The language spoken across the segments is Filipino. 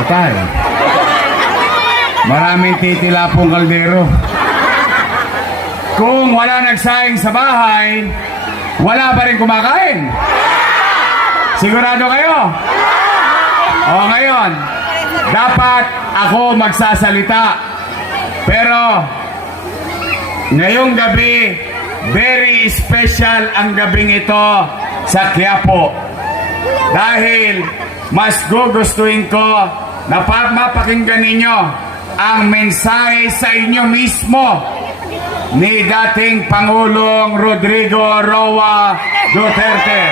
Patay. Maraming titila pong kaldero. Kung wala nagsaing sa bahay, wala pa rin kumakain. Sigurado kayo? O ngayon, dapat ako magsasalita. Pero ngayong gabi, very special ang gabing ito sa Quiapo. Dahil mas gugustuhin ko na mapakinggan ninyo ang mensahe sa inyo mismo ni dating Pangulong Rodrigo Roa Duterte.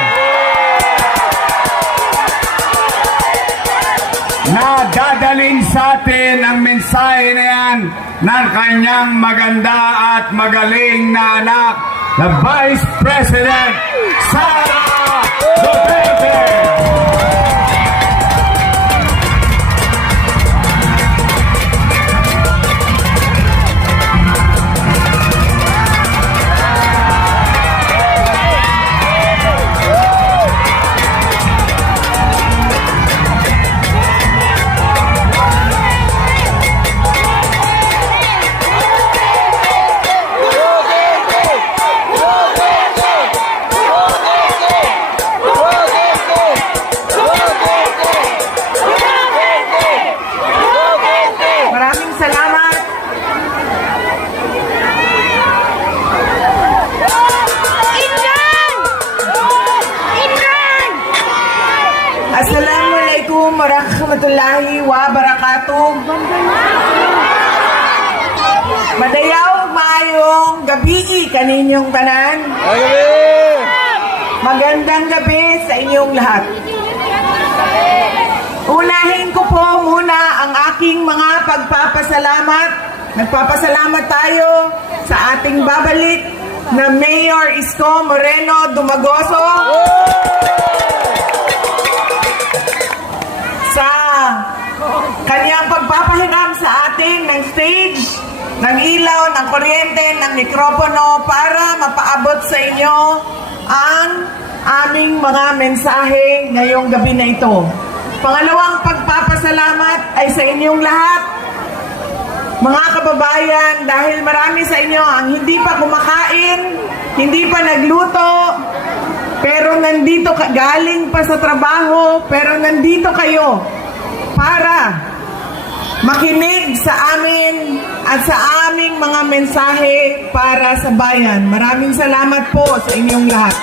Na dadaling sa atin ang mensahe na yan ng kanyang maganda at magaling na anak na Vice President Sara Duterte. Assalamualaikum warahmatullahi wabarakatuh. Madayaw maayong gabi kaninyong tanan. Magandang gabi sa inyong lahat. Unahin ko po muna ang aking mga pagpapasalamat. Nagpapasalamat tayo sa ating babalik na Mayor Isko Moreno Dumagoso. Sa kanyang pagpapahiram sa ating ng stage, ng ilaw, ng kuryente, ng mikropono para mapaabot sa inyo ang aming mga mensahe ngayong gabi na ito. Pangalawang pagpapasalamat ay sa inyong lahat, mga kababayan, dahil marami sa inyo ang hindi pa kumakain, hindi pa nagluto, pero nandito galing pa sa trabaho, pero nandito kayo para makinig sa amin at sa aming mga mensahe para sa bayan. Maraming salamat po sa inyong lahat.